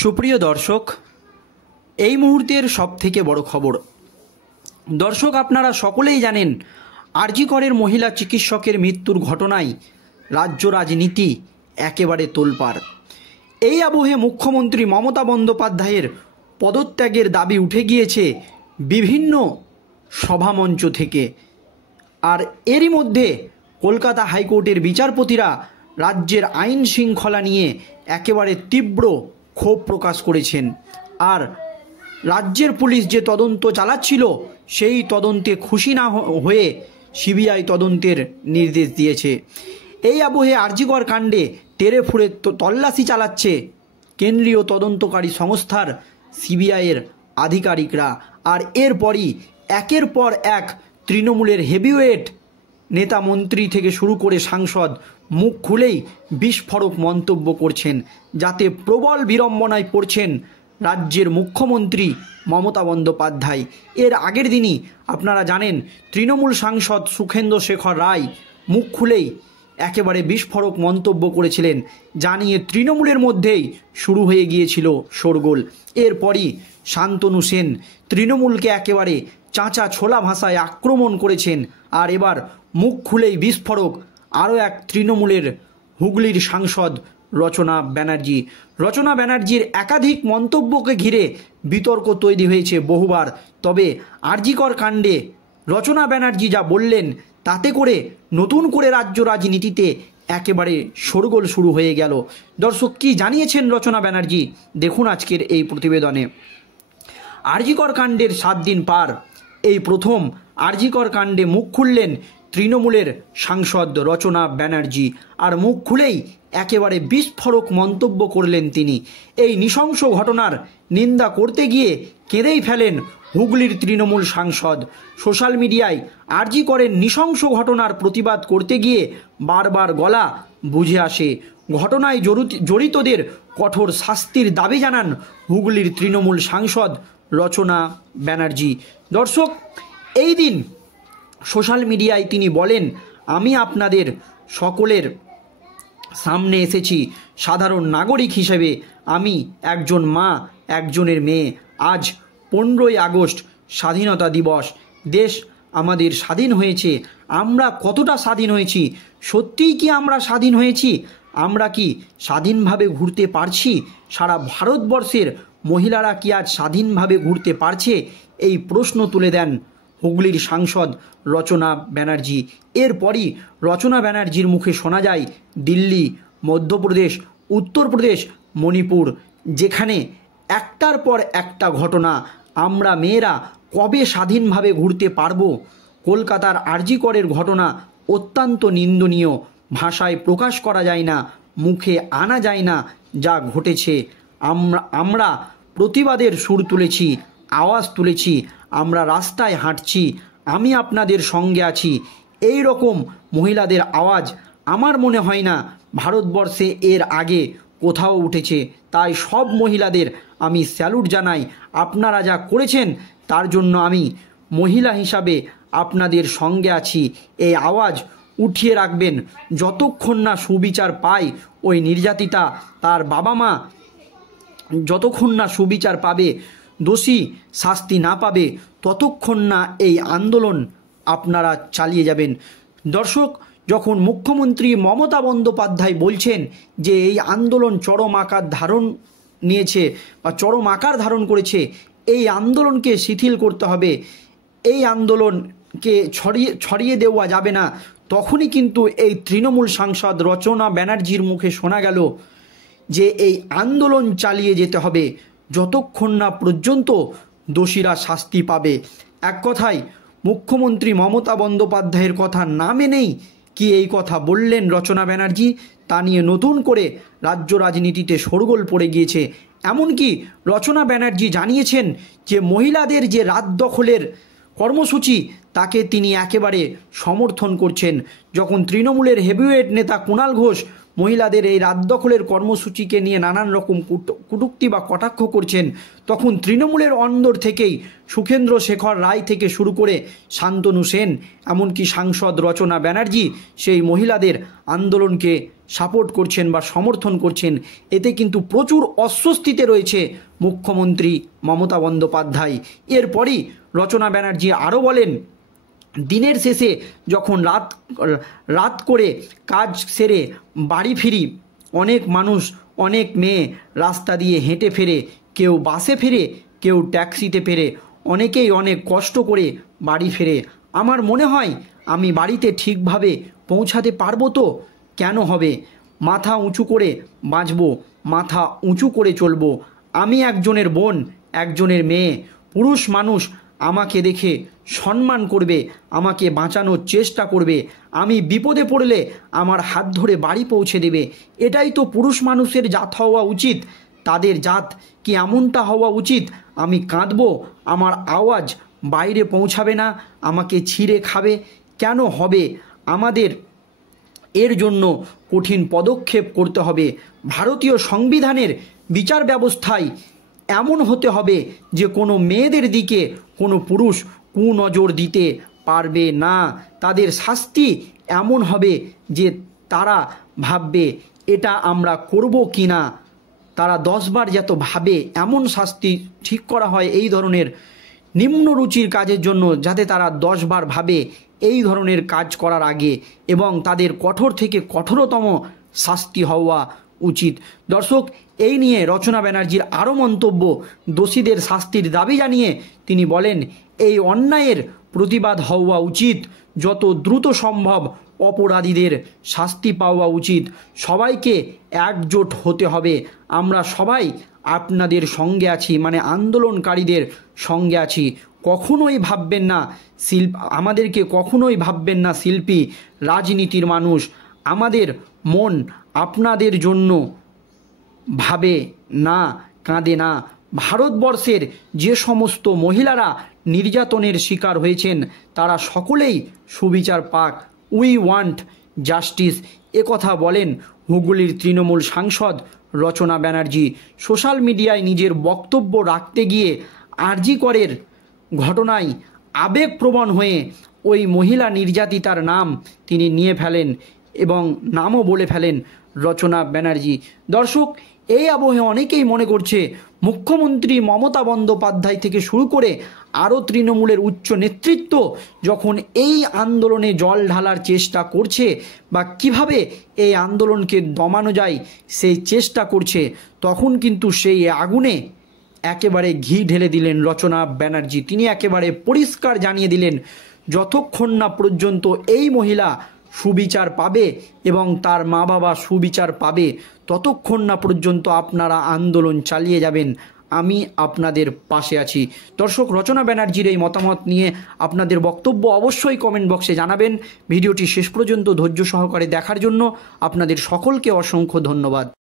সুপ্রিয় দর্শক, এই মুহূর্তের সবথেকে বড় খবর। দর্শক, আপনারা সকলেই জানেন আরজি করের মহিলা চিকিৎসকের মৃত্যুর ঘটনায় রাজ্য রাজনীতি একেবারে তোলপাড়। এই আবহে মুখ্যমন্ত্রী মমতা বন্দ্যোপাধ্যায়ের পদত্যাগের দাবি উঠে গিয়েছে বিভিন্ন সভামঞ্চ থেকে। আর এরই মধ্যে কলকাতা হাইকোর্টের বিচারপতিরা রাজ্যের আইন শৃঙ্খলা নিয়ে একেবারে তীব্র ক্ষোভ প্রকাশ করেছেন। আর রাজ্যের পুলিশ যে তদন্ত চালাচ্ছিল সেই তদন্তে খুশি না হয়ে সিবিআই তদন্তের নির্দেশ দিয়েছে। এই আবহে আরজি কর কাণ্ডে টেরে ফুঁড়ে তল্লাশি চালাচ্ছে কেন্দ্রীয় তদন্তকারী সংস্থার সিবিআইয়ের আধিকারিকরা। আর এরপরই একের পর এক তৃণমূলের হেভিওয়েট নেতা মন্ত্রী থেকে শুরু করে সাংসদ মুখ খুলেই বিস্ফোরক মন্তব্য করছেন, যাতে প্রবল বিড়ম্বনায় পড়ছেন রাজ্যের মুখ্যমন্ত্রী মমতা বন্দ্যোপাধ্যায়। এর আগের দিনই আপনারা জানেন তৃণমূল সাংসদ সুখেন্দু শেখর রায় মুখ খুলেই একেবারে বিস্ফোরক মন্তব্য করেছিলেন, জানিয়ে তৃণমূলের মধ্যেই শুরু হয়ে গিয়েছিল শোরগোল। এরপরই শান্তনু সেন তৃণমূলকে একেবারে চাঁচা ছোলা ভাষায় আক্রমণ করেছেন। আর এবার মুখ খুলেই বিস্ফোরক আরও এক তৃণমূলের হুগলির সাংসদ রচনা ব্যানার্জি। রচনা ব্যানার্জির একাধিক মন্তব্যকে ঘিরে বিতর্ক তৈরি হয়েছে বহুবার। তবে আরজি কর কাণ্ডে রচনা ব্যানার্জি যা বললেন তাতে করে নতুন করে রাজ্য রাজনীতিতে একেবারে শোরগোল শুরু হয়ে গেল। দর্শক, কি জানিয়েছেন রচনা ব্যানার্জি দেখুন আজকের এই প্রতিবেদনে। আরজি কর কাণ্ডের 7 দিন পার, এই প্রথম আরজি কর কাণ্ডে মুখ খুললেন তৃণমূলের সাংসদ রচনা ব্যানার্জি। আর মুখ খুলেই একেবারে বিস্ফোরক মন্তব্য করলেন তিনি। এই নৃশংস ঘটনার নিন্দা করতে গিয়ে কেঁদেই ফেলেন হুগলির তৃণমূল সাংসদ। সোশ্যাল মিডিয়ায় আরজি করের নৃশংস ঘটনার প্রতিবাদ করতে গিয়ে বারবার গলা বুঝে আসে। ঘটনায় জড়িতদের কঠোর শাস্তির দাবি জানান হুগলির তৃণমূল সাংসদ রচনা ব্যানার্জি। দর্শক, এই দিন সোশ্যাল মিডিয়ায় তিনি বলেন, আমি আপনাদের সকলের সামনে এসেছি সাধারণ নাগরিক হিসেবে। আমি একজন মা, একজনের মেয়ে। আজ 15ই আগস্ট স্বাধীনতা দিবস। দেশ আমাদের স্বাধীন হয়েছে। আমরা কতটা স্বাধীন হয়েছি? সত্যিই কি আমরা স্বাধীন হয়েছি? আমরা কি স্বাধীনভাবে ঘুরতে পারছি? সারা ভারতবর্ষের মহিলারা কি আজ স্বাধীনভাবে ঘুরতে পারছে? এই প্রশ্ন তুলে দেন হুগলির সাংসদ রচনা ব্যানার্জি। এরপরই রচনা ব্যানার্জির মুখে শোনা যায় দিল্লি, মধ্যপ্রদেশ, উত্তরপ্রদেশ, মণিপুর, যেখানে একটার পর একটা ঘটনা। আমরা মেয়েরা কবে স্বাধীনভাবে ঘুরতে পারবো? কলকাতার আরজি করের ঘটনা অত্যন্ত নিন্দনীয়। ভাষায় প্রকাশ করা যায় না, মুখে আনা যায় না যা ঘটেছে। আমরা প্রতিবাদের সুর তুলেছি, আওয়াজ তুলেছি, আমরা রাস্তায় হাঁটছি, আমি আপনাদের সঙ্গে আছি। এই রকম মহিলাদের আওয়াজ আমার মনে হয় না ভারতবর্ষে এর আগে কোথাও উঠেছে। তাই সব মহিলাদের আমি স্যালুট জানাই। আপনারা যা করেছেন তার জন্য আমি মহিলা হিসাবে আপনাদের সঙ্গে আছি। এই আওয়াজ উঠিয়ে রাখবেন যতক্ষণ না সুবিচার পায় ওই নির্যাতিতা, তার বাবা মা যতক্ষণ না সুবিচার পাবে, দোষী শাস্তি না পাবে, ততক্ষণ না এই আন্দোলন আপনারা চালিয়ে যাবেন। দর্শক, যখন মুখ্যমন্ত্রী মমতা বন্দ্যোপাধ্যায় বলছেন যে এই আন্দোলন চরম আকার ধারণ নিয়েছে বা চরম আকার ধারণ করেছে, এই আন্দোলনকে শিথিল করতে হবে, এই আন্দোলনকে ছড়িয়ে দেওয়া যাবে না, তখনই কিন্তু এই তৃণমূল সাংসদ রচনা ব্যানার্জির মুখে শোনা গেল যে এই আন্দোলন চালিয়ে যেতে হবে যতক্ষণ না পর্যন্ত দোষীরা শাস্তি পাবে। এক কথায় মুখ্যমন্ত্রী মমতা বন্দ্যোপাধ্যায়ের কথা না মেনেই কি এই কথা বললেন রচনা ব্যানার্জি, তা নিয়ে নতুন করে রাজ্য রাজনীতিতে শোরগোল পড়ে গিয়েছে। এমনকি রচনা ব্যানার্জি জানিয়েছেন যে মহিলাদের যে রাত দখলের কর্মসূচি তাকে তিনি একেবারে সমর্থন করছেন। যখন তৃণমূলের হেভিওয়েট নেতা কুণাল ঘোষ মহিলাদের এই রাত দখলের কর্মসূচিকে নিয়ে নানান রকম কটূক্তি বা কটাক্ষ করছেন, তখন তৃণমূলের অন্দর থেকেই সুখেন্দ্র শেখর রায় থেকে শুরু করে শান্তনু সেন, এমনকি সাংসদ রচনা ব্যানার্জি সেই মহিলাদের আন্দোলনকে সাপোর্ট করছেন বা সমর্থন করছেন। এতে কিন্তু প্রচুর অস্বস্তিতে রয়েছে মুখ্যমন্ত্রী মমতা বন্দ্যোপাধ্যায়। এরপরই রচনা ব্যানার্জি আরও বলেন, দিনের শেষে যখন রাত করে কাজ সেরে বাড়ি ফিরি, অনেক মানুষ, অনেক মেয়ে রাস্তা দিয়ে হেঁটে ফেরে, কেউ বাসে ফেরে, কেউ ট্যাক্সিতে ফেরে, অনেকেই অনেক কষ্ট করে বাড়ি ফেরে। আমার মনে হয় আমি বাড়িতে ঠিকভাবে পৌঁছাতে পারবো তো? কেন হবে? মাথা উঁচু করে বাঁচবো, মাথা উঁচু করে চলবো। আমি একজনের বোন, একজনের মেয়ে। পুরুষ মানুষ আমাকে দেখে সম্মান করবে, আমাকে বাঁচানোর চেষ্টা করবে, আমি বিপদে পড়লে আমার হাত ধরে বাড়ি পৌঁছে দেবে। এটাই তো পুরুষ মানুষের জাত হওয়া উচিত। তাদের জাত কি এমনটা হওয়া উচিত? আমি কাঁদবো, আমার আওয়াজ বাইরে পৌঁছাবে না, আমাকে ছিঁড়ে খাবে? কেন হবে? আমাদের এর জন্য কঠিন পদক্ষেপ করতে হবে। ভারতীয় সংবিধানের বিচার ব্যবস্থায় এমন হতে হবে যে কোনো মেয়েদের দিকে কোনো পুরুষ কুনজর দিতে পারবে না। তাদের শাস্তি এমন হবে যে তারা ভাববে এটা আমরা করব কি না। তারা 10 বার যত ভাবে এমন শাস্তি ঠিক করা হয় এই ধরনের নিম্ন রুচির কাজের জন্য, যাতে তারা 10 বার ভাবে এই ধরনের কাজ করার আগে, এবং তাদের কঠোর থেকে কঠোরতম শাস্তি হওয়া উচিত। দর্শক, এই নিয়ে রচনা ব্যানার্জির আরও মন্তব্য, দোষীদের শাস্তির দাবি জানিয়ে তিনি বলেন, এই অন্যায়ের প্রতিবাদ হওয়া উচিত, যত দ্রুত সম্ভব অপরাধীদের শাস্তি পাওয়া উচিত। সবাইকে একজোট হতে হবে। আমরা সবাই আপনাদের সঙ্গে আছি, মানে আন্দোলনকারীদের সঙ্গে আছি। কখনোই ভাববেন না আমাদেরকে কখনোই ভাববেন না শিল্পী, রাজনীতির মানুষ। আমাদের মন আপনাদের জন্য ভাবে না, কাঁদে না। ভারতবর্ষের যে সমস্ত মহিলারা নির্যাতনের শিকার হয়েছেন তারা সকলেই সুবিচার পাক। উই ওয়ান্ট জাস্টিস, একথা বলেন হুগলির তৃণমূল সাংসদ রচনা ব্যানার্জি। সোশ্যাল মিডিয়ায় নিজের বক্তব্য রাখতে গিয়ে আরজি করের ঘটনায় আবেগপ্রবণ হয়ে ওই মহিলা নির্যাতিতার নাম তিনি নিয়ে ফেলেন এবং নামও বলে ফেলেন রচনা ব্যানার্জি। দর্শক, এই আবহে অনেকেই মনে করছে মুখ্যমন্ত্রী মমতা বন্দ্যোপাধ্যায় থেকে শুরু করে আরও তৃণমূলের উচ্চ নেতৃত্ব যখন এই আন্দোলনে জল ঢালার চেষ্টা করছে বা কিভাবে এই আন্দোলনকে দমানো যায় সেই চেষ্টা করছে, তখন কিন্তু সেই আগুনে একেবারে ঘি ঢেলে দিলেন রচনা ব্যানার্জি। তিনি একেবারে পরিষ্কার জানিয়ে দিলেন, যতক্ষণ না পর্যন্ত এই মহিলা সুবিচার পাবে এবং তার মা বাবা সুবিচার পাবে, ততক্ষণ না পর্যন্ত আপনারা আন্দোলন চালিয়ে যাবেন। আমি আপনাদের পাশে আছি। দর্শক, রচনা ব্যানার্জির এই মতামত নিয়ে আপনাদের বক্তব্য অবশ্যই কমেন্ট বক্সে জানাবেন। ভিডিওটি শেষ পর্যন্ত ধৈর্য সহকারে দেখার জন্য আপনাদের সকলকে অসংখ্য ধন্যবাদ।